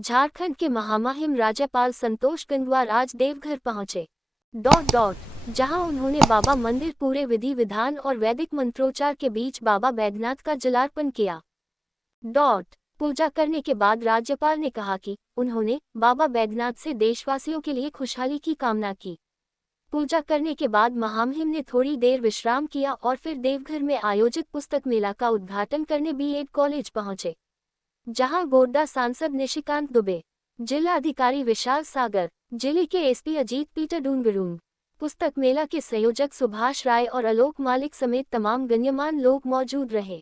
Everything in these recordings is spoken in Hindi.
झारखंड के महामहिम राज्यपाल संतोष गंगवार आज देवघर पहुंचे। जहां उन्होंने बाबा मंदिर पूरे विधि विधान और वैदिक मंत्रोच्चार के बीच बाबा बैद्यनाथ का जलार्पण किया। पूजा करने के बाद राज्यपाल ने कहा कि उन्होंने बाबा बैद्यनाथ से देशवासियों के लिए खुशहाली की कामना की। पूजा करने के बाद महामहिम ने थोड़ी देर विश्राम किया और फिर देवघर में आयोजित पुस्तक मेला का उद्घाटन करने बीएड कॉलेज पहुंचे, जहां गोड्डा सांसद निशिकांत दुबे, जिला अधिकारी विशाल सागर, जिले के एसपी अजीत पीटर डूंगरून, पुस्तक मेला के संयोजक सुभाष राय और आलोक मालिक समेत तमाम गण्यमान्य लोग मौजूद रहे।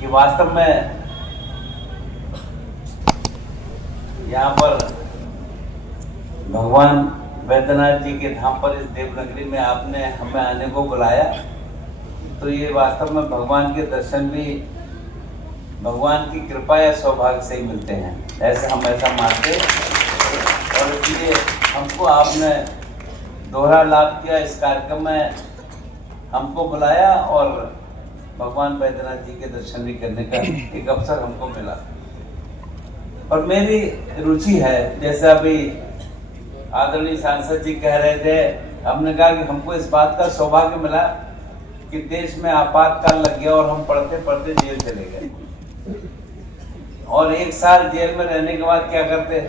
कि वास्तव में यहाँ पर भगवान बैद्यनाथ जी के धाम पर इस देवनगरी में आपने हमें आने को बुलाया, तो ये वास्तव में भगवान के दर्शन भी भगवान की कृपा या सौभाग्य से ही मिलते हैं, ऐसे हम ऐसा मानते। और इसलिए हमको आपने दोहरा लाभ किया, इस कार्यक्रम में हमको बुलाया और भगवान बैद्यनाथ जी के दर्शन भी करने का एक अवसर हमको मिला। और मेरी रुचि है, जैसे अभी आदरणीय सांसद जी कह रहे थे, हमने कहा कि हमको इस बात का सौभाग्य मिला कि देश में आपातकाल लग गया और हम पढ़ते पढ़ते जेल चले गए, और 1 साल जेल में रहने के बाद क्या करते,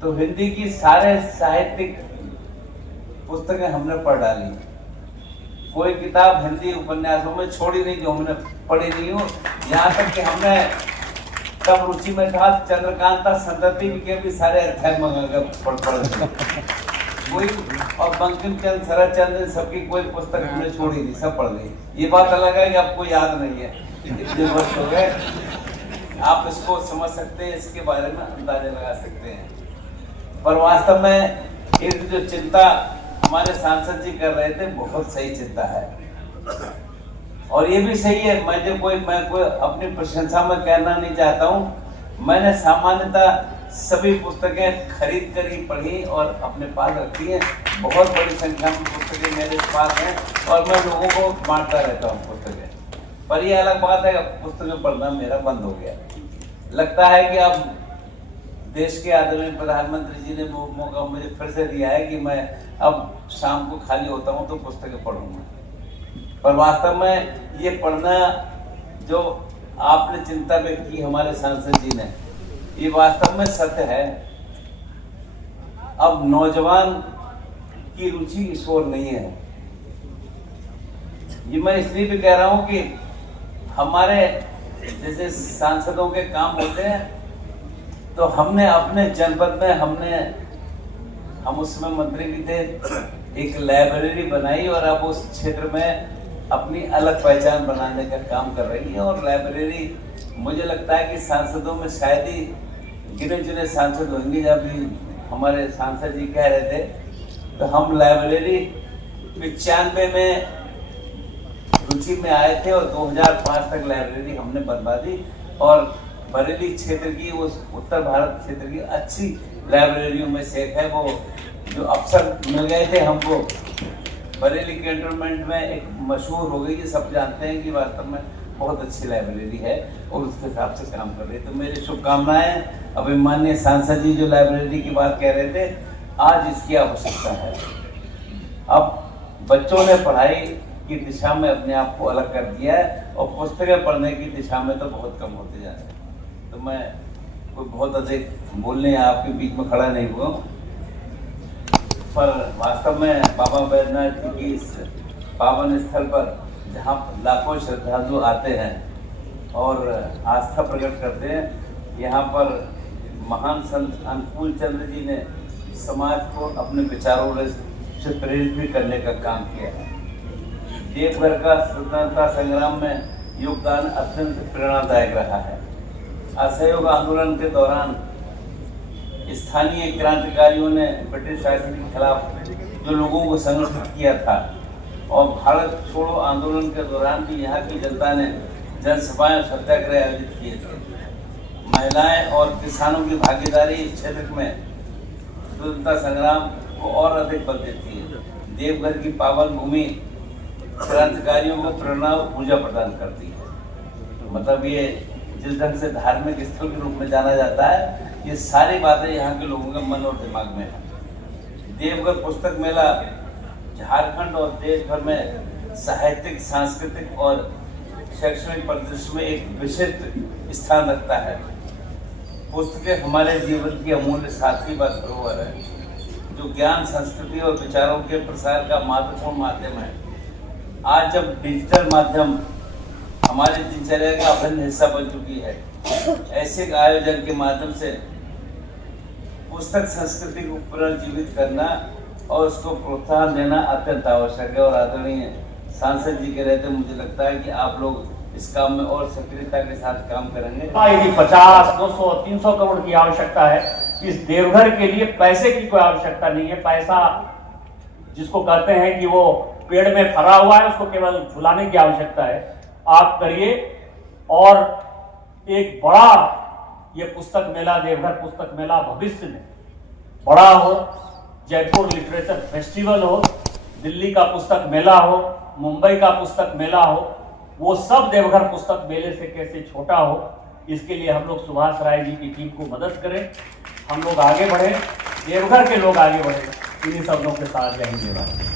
तो हिंदी की सारे साहित्यिक पुस्तकें हमने पढ़ डाली। कोई किताब हिंदी उपन्यासों में छोड़ी नहीं जो हमने पढ़ी नहीं हो। यहाँ तक कि हमने तब रुचि में था चंद्रकांता संतति के भी सारे अध्याय मंगाकर पढ़ कोई, और बंकिम चंद्र शरद चंद्र सबकी कोई पुस्तक हमने छोड़ी नहीं, सब पढ़ गई। ये बात अलग है कि आपको याद नहीं है, इतने वर्ष हो गए। आप इसको समझ सकते हैं, इसके बारे में अंदाजा लगा सकते हैं। पर वास्तव में एक जो चिंता हमारे सांसद जी कर रहे थे, बहुत सही चिंता है और ये भी सही है। मैं कोई अपनी प्रशंसा में कहना नहीं चाहता हूँ। मैंने सामान्यतः सभी पुस्तकें खरीद कर ही पढ़ी और अपने पास रखी है। बहुत बड़ी संख्या में पुस्तकें मेरे पास हैं और मैं लोगों को बांटता रहता हूँ पुस्तकें। पर ये अलग बात है, पुस्तकें पढ़ना मेरा बंद हो गया। लगता है कि अब देश के आदरणीय प्रधानमंत्री जी ने मौका मुझे फिर से दिया है कि मैं अब शाम को खाली होता हूँ तो पुस्तकें पढ़ूंगा। पर वास्तव में ये पढ़ना जो आपने चिंता व्यक्त की हमारे सांसद जी ने, ये वास्तव में सत्य है। अब नौजवान की रुचि इस ओर नहीं है। ये मैं इसलिए भी कह रहा हूं कि हमारे जैसे सांसदों के काम होते हैं, तो हमने अपने जनपद में हम उस समय मंत्री भी थे, एक लाइब्रेरी बनाई और अब उस क्षेत्र में अपनी अलग पहचान बनाने का काम कर रही है। और लाइब्रेरी मुझे लगता है कि सांसदों में शायद ही गिने चुने सांसद होंगे। जब हमारे सांसद जी कह रहे थे, तो हम लाइब्रेरी 95 में रुचि में आए थे और 2005 तक लाइब्रेरी हमने बनवा दी। और बरेली क्षेत्र की, उस उत्तर भारत क्षेत्र की अच्छी लाइब्रेरियों में से एक है। वो जो अफसर मिल गए थे हमको बरेली कैंटोनमेंट में, एक मशहूर हो गई है, सब जानते हैं कि वास्तव में बहुत अच्छी लाइब्रेरी है और उसके हिसाब से काम कर रही है। तो मेरी शुभकामनाएं। अभी माननीय सांसद जी जो लाइब्रेरी की बात कह रहे थे, आज इसकी आवश्यकता है। अब बच्चों ने पढ़ाई की दिशा में अपने आप को अलग कर दिया है और पुस्तकें पढ़ने की दिशा में तो बहुत कम होते जा रहे हैं। तो मैं कोई बहुत अधिक बोलने आपके बीच में खड़ा नहीं हुआ, पर वास्तव में बाबा बैद्यनाथ जी की इस पावन स्थल पर जहाँ लाखों श्रद्धालु आते हैं और आस्था प्रकट करते हैं, यहाँ पर महान संत अनुकूल चंद्र जी ने समाज को अपने विचारों से प्रेरित भी करने का काम किया है। देवघर का स्वतंत्रता संग्राम में योगदान अत्यंत प्रेरणादायक रहा है। असहयोग आंदोलन के दौरान स्थानीय क्रांतिकारियों ने ब्रिटिश शासन के खिलाफ जो लोगों को संगठित किया था, और भारत छोड़ो आंदोलन के दौरान भी यहाँ की जनता ने जनसभाएं, सत्याग्रह आयोजित किए थे। महिलाएं और किसानों की भागीदारी इस क्षेत्र में स्वतंत्रता संग्राम को और अधिक बल देती है। देवघर की पावन भूमि क्रांतिकारियों को प्रेरणा और ऊर्जा प्रदान करती है। मतलब ये जिस ढंग से धार्मिक स्थल के रूप में जाना जाता है, ये सारी बातें यहाँ के लोगों के मन और दिमाग में है। देवघर पुस्तक मेला झारखंड और देश भर में साहित्यिक, सांस्कृतिक और शैक्षणिक परिदृश्य में एक विशिष्ट स्थान रखता है। पुस्तकें हमारे जीवन की अमूल्य साथी व धरोहर है, जो ज्ञान, संस्कृति और विचारों के प्रसार का महत्वपूर्ण माध्यम है। आज जब डिजिटल माध्यम हमारी दिनचर्या का अभिन्न हिस्सा बन चुकी है, ऐसे आयोजन के माध्यम से पुस्तक संस्कृति को पुनर्जीवित करना और उसको प्रोत्साहन देना अत्यंत आवश्यक है। और आदरणीय सांसद जी के रहते मुझे लगता है कि आप लोग इस काम में और सक्रियता के साथ काम करेंगे। यदि 50, 200, 300 करोड़ की आवश्यकता है, इस देवघर के लिए पैसे की कोई आवश्यकता नहीं है। पैसा जिसको कहते हैं कि वो पेड़ में फरा हुआ है, उसको केवल झुलाने की आवश्यकता है। आप करिए और एक बड़ा ये पुस्तक मेला, देवघर पुस्तक मेला भविष्य में बड़ा हो, जयपुर लिटरेचर फेस्टिवल हो, दिल्ली का पुस्तक मेला हो, मुंबई का पुस्तक मेला हो, वो सब देवघर पुस्तक मेले से कैसे छोटा हो, इसके लिए हम लोग सुभाष राय जी की टीम को मदद करें, हम लोग आगे बढ़े, देवघर के लोग आगे बढ़े। इन्हीं शब्दों के साथ रहेंगे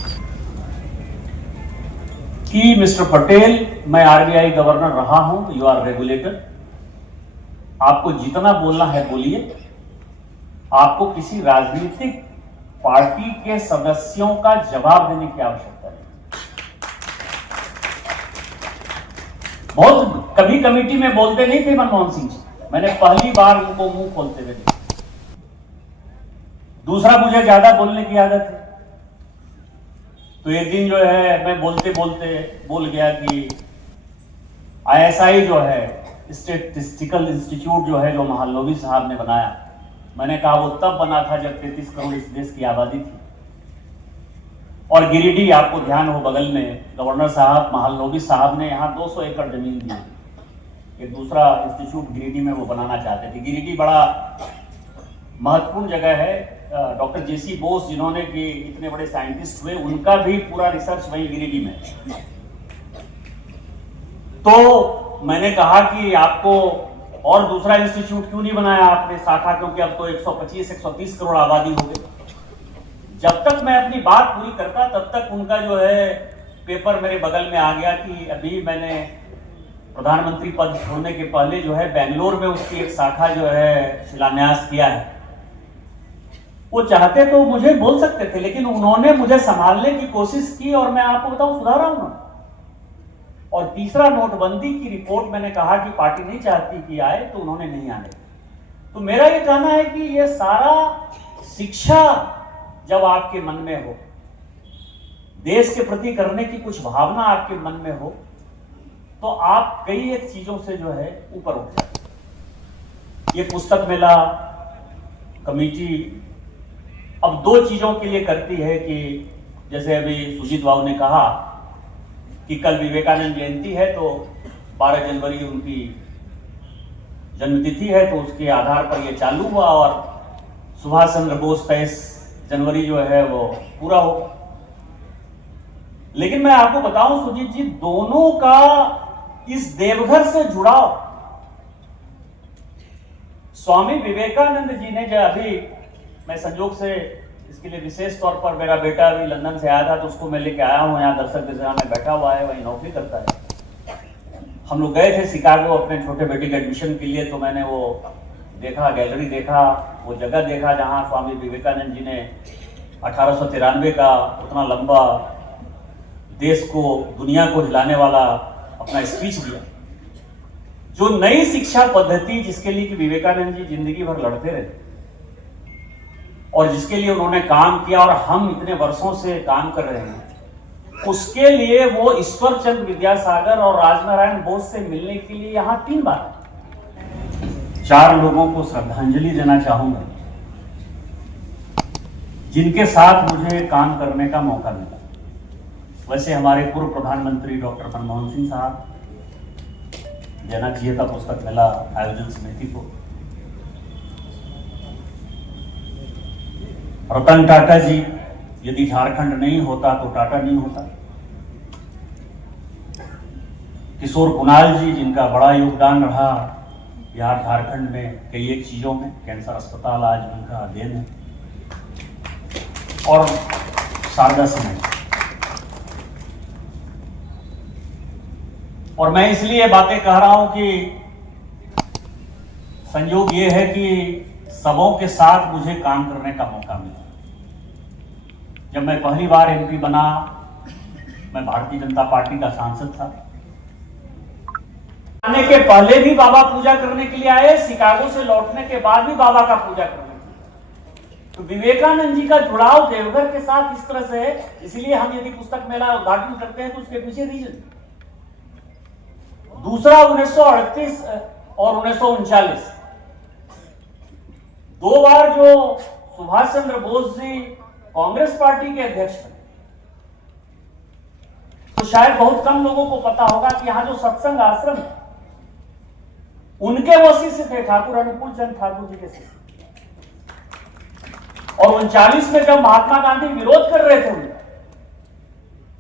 कि मिस्टर पटेल, मैं आरबीआई गवर्नर रहा हूं, यू आर रेगुलेटर। आपको जितना बोलना है बोलिए। आपको किसी राजनीतिक पार्टी के सदस्यों का जवाब देने की आवश्यकता नहीं। बहुत कभी कमेटी में बोलते नहीं थे मनमोहन सिंह जी, मैंने पहली बार उनको मुंह खोलते हुए देखा। दूसरा, मुझे ज्यादा बोलने की आदत है, तो एक दिन जो है मैं बोलते बोलते बोल गया कि आईएसआई जो है, स्टैटिस्टिकल इंस्टीट्यूट जो है, जो महालनोबी साहब ने बनाया, मैंने कहा वो तब बना था जब 33 करोड़ इस देश की आबादी थी। और गिरिडीह, आपको ध्यान हो, बगल में गवर्नर साहब महालनोबी साहब ने यहाँ 200 एकड़ जमीन दी। एक दूसरा इंस्टीट्यूट गिरिडीह में वो बनाना चाहते थे। गिरिडीह बड़ा महत्वपूर्ण जगह है। डॉक्टर जेसी बोस, जिन्होंने कि इतने बड़े साइंटिस्ट हुए, उनका भी पूरा रिसर्च वही गिरिडीह में। तो मैंने कहा कि आपको और दूसरा इंस्टीट्यूट क्यों नहीं बनाया आपने शाखा, क्योंकि अब तो 125-130 करोड़ आबादी हो गई। जब तक मैं अपनी बात पूरी करता, तब तक उनका जो है पेपर मेरे बगल में आ गया कि अभी मैंने प्रधानमंत्री पद छोड़ने के पहले जो है बेंगलोर में उसकी एक शाखा जो है शिलान्यास किया है। वो चाहते तो मुझे बोल सकते थे, लेकिन उन्होंने मुझे संभालने की कोशिश की और मैं आपको बताऊं सुधारा हूं। और तीसरा, नोटबंदी की रिपोर्ट मैंने कहा कि पार्टी नहीं चाहती कि आए, तो उन्होंने नहीं आने। तो मेरा ये कहना है कि ये सारा शिक्षा जब आपके मन में हो, देश के प्रति करने की कुछ भावना आपके मन में हो, तो आप कई एक चीजों से जो है ऊपर उठ जाते। ये पुस्तक मेला कमेटी अब 2 चीजों के लिए करती है कि जैसे अभी सुजीत बाबू ने कहा कि कल विवेकानंद जयंती है, तो 12 जनवरी उनकी जन्मतिथि है, तो उसके आधार पर ये चालू हुआ और सुभाष चंद्र बोस 23 जनवरी जो है वो पूरा हो। लेकिन मैं आपको बताऊं सुजीत जी, दोनों का इस देवघर से जुड़ाव स्वामी विवेकानंद जी ने, जब अभी मैं संयोग से इसके लिए विशेष तौर पर, मेरा बेटा अभी लंदन से आया था तो उसको मैं लेके आया हूँ, यहाँ दर्शक दशा में बैठा हुआ है, वही नौकरी करता है। हम लोग गए थे शिकागो अपने छोटे बेटे के एडमिशन के लिए, तो मैंने वो देखा, गैलरी देखा, वो जगह देखा जहाँ स्वामी विवेकानंद जी ने 1893 का उतना लंबा देश को, दुनिया को हिलाने वाला अपना स्पीच दिया। जो नई शिक्षा पद्धति जिसके लिए कि विवेकानंद जी जिंदगी भर लड़ते रहे और जिसके लिए उन्होंने काम किया और हम इतने वर्षों से काम कर रहे हैं, उसके लिए वो ईश्वर चंद्र विद्यासागर और राजनारायण बोस से मिलने के लिए यहाँ 3 बार 4 लोगों को श्रद्धांजलि देना चाहूंगा जिनके साथ मुझे काम करने का मौका मिला। वैसे हमारे पूर्व प्रधानमंत्री डॉक्टर मनमोहन सिंह साहब, देना चाहिए था पुस्तक मेला आयोजन समिति को। रतन टाटा जी, यदि झारखंड नहीं होता तो टाटा नहीं होता। किशोर कुणाल जी, जिनका बड़ा योगदान रहा बिहार झारखंड में कई एक चीज़ों में कैंसर अस्पताल आज उनका देन है और शारदा समय। और मैं इसलिए बातें कह रहा हूं कि संयोग ये है कि सबों के साथ मुझे काम करने का मौका मिला। जब मैं पहली बार एमपी बना, मैं भारतीय जनता पार्टी का सांसद था। आने के पहले भी बाबा पूजा करने के लिए आए, शिकागो से लौटने के बाद भी बाबा का पूजा करने के लिए। तो विवेकानंद जी का जुड़ाव देवघर के साथ इस तरह से है, इसलिए हम यदि पुस्तक मेला उद्घाटन करते हैं तो उसके पीछे रीजन। दूसरा 1938 और 1939 दो बार जो सुभाष चंद्र बोस जी कांग्रेस पार्टी के अध्यक्ष थे, तो शायद बहुत कम लोगों को पता होगा कि यहां जो सत्संग आश्रम है उनके वो शिष्य थे, ठाकुर अनुकूल चंद ठाकुर जी के शिष्य। और 39 में जब महात्मा गांधी विरोध कर रहे थे उनका,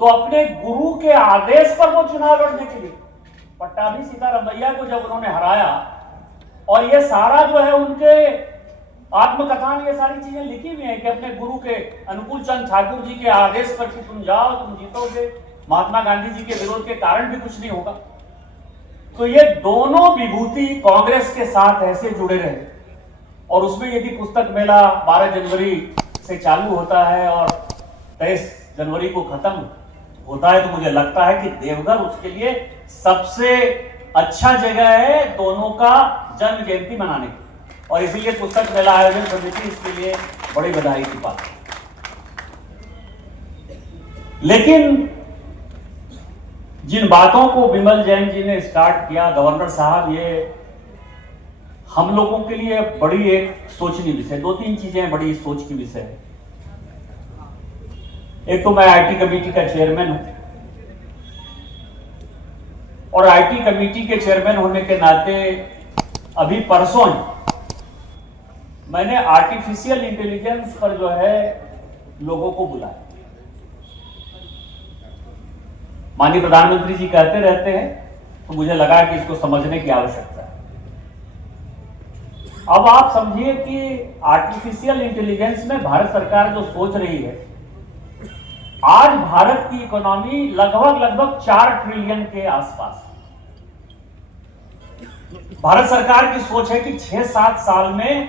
तो अपने गुरु के आदेश पर वो चुनाव लड़ने के लिए पट्टाभी सीतारामैया को जब उन्होंने हराया, और ये सारा जो है उनके आत्मकथा में ये सारी चीजें लिखी हुई हैं कि अपने गुरु के अनुकूल चंद ठाकुर जी के आदेश पर कि तुम जाओ, तुम जीतोगे, महात्मा गांधी जी के विरोध के कारण भी कुछ नहीं होगा। तो ये दोनों विभूति कांग्रेस के साथ ऐसे जुड़े रहे, और उसमें यदि पुस्तक मेला 12 जनवरी से चालू होता है और 23 जनवरी को खत्म होता है, तो मुझे लगता है कि देवघर उसके लिए सबसे अच्छा जगह है दोनों का जन्म जयंती मनाने की। और इसीलिए पुस्तक मेला आयोजन समिति इसके लिए बड़ी बधाई की बात है। लेकिन जिन बातों को विमल जैन जी ने स्टार्ट किया, गवर्नर साहब, ये हम लोगों के लिए बड़ी एक सोचनीय विषय, 2-3 चीजें बड़ी सोच की विषय है। एक तो मैं आईटी कमेटी का चेयरमैन हूं, और आईटी कमेटी के चेयरमैन होने के नाते अभी परसों मैंने आर्टिफिशियल इंटेलिजेंस पर जो है लोगों को बुलाया। माननीय प्रधानमंत्री जी कहते रहते हैं, तो मुझे लगा कि इसको समझने की आवश्यकता है। अब आप समझिए कि आर्टिफिशियल इंटेलिजेंस में भारत सरकार जो सोच रही है, आज भारत की इकोनॉमी लगभग 4 ट्रिलियन के आसपास। भारत सरकार की सोच है कि 6-7 साल में,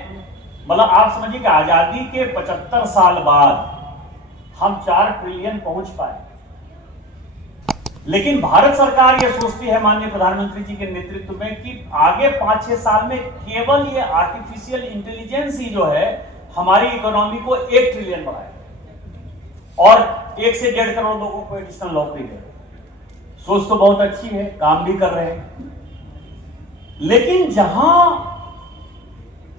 मतलब आप समझिए कि आजादी के 75 साल बाद हम 4 ट्रिलियन पहुंच पाए। लेकिन भारत सरकार यह सोचती है माननीय प्रधानमंत्री जी के नेतृत्व में कि आगे 5-6 साल में केवल ये आर्टिफिशियल इंटेलिजेंस ही जो है हमारी इकोनॉमी को 1 ट्रिलियन बढ़ाए और 1 से 1.5 करोड़ लोगों को एडिशनल नौकरी दे। सोच तो बहुत अच्छी है, काम भी कर रहे हैं, लेकिन जहां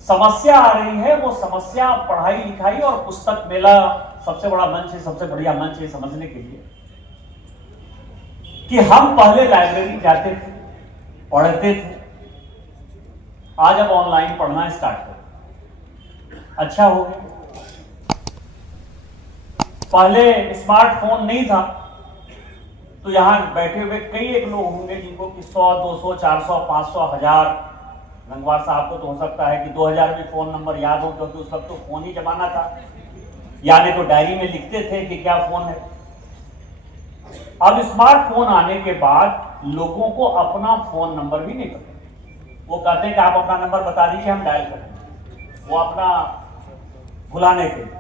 समस्या आ रही है वो समस्या पढ़ाई लिखाई और पुस्तक मेला सबसे बड़ा मंच है, सबसे बढ़िया मंच है समझने के लिए कि हम पहले लाइब्रेरी जाते थे, पढ़ते थे, आज अब ऑनलाइन पढ़ना स्टार्ट कर। अच्छा हो गया। पहले स्मार्टफोन नहीं था, तो यहां बैठे हुए कई एक लोग होंगे जिनको कि 100, 200, 400, 500, 1000, गंगवार साहब को तो हो सकता है कि 2000 में फोन नंबर याद हो, क्योंकि उस वक्त तो फोन ही जमाना था, यानी तो डायरी में लिखते थे कि क्या फोन है। अब स्मार्टफोन आने के बाद लोगों को अपना फोन नंबर भी नहीं पता। वो कहते हैं कि आप अपना नंबर बता दीजिए, हम डायल करेंगे, वो अपना भुलाने के लिए।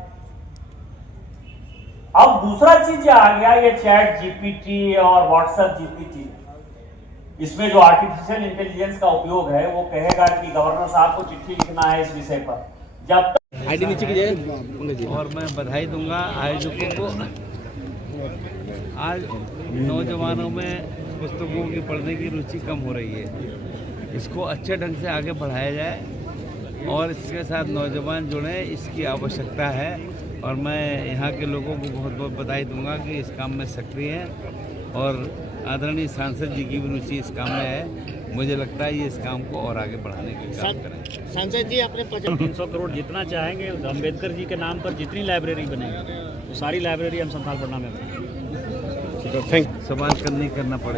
अब दूसरा चीज आ गया ये चैट जीपीटी और व्हाट्सएप जीपीटी। इसमें जो आर्टिफिशियल इंटेलिजेंस का उपयोग है, वो कहेगा कि गवर्नर साहब को चिट्ठी लिखना है इस विषय पर, जब तक आईडी नीचे कीजिए। और मैं बधाई दूंगा आयोजकों को। आज नौजवानों में पुस्तकों की पढ़ने की रुचि कम हो रही है, इसको अच्छे ढंग से आगे बढ़ाया जाए और इसके साथ नौजवान जुड़े, इसकी आवश्यकता है। और मैं यहाँ के लोगों को बहुत बहुत बधाई दूंगा कि इस काम में सक्रिय हैं, और आदरणीय सांसद जी की भी रुचि इस काम में है। मुझे लगता है ये इस काम को और आगे बढ़ाने का काम करें। सांसद जी अपने 300 करोड़ जितना चाहेंगे, अम्बेडकर जी के नाम पर जितनी लाइब्रेरी बनेगी वो सारी लाइब्रेरी हम संथाल पढ़ना में समाज करना पड़ेगा।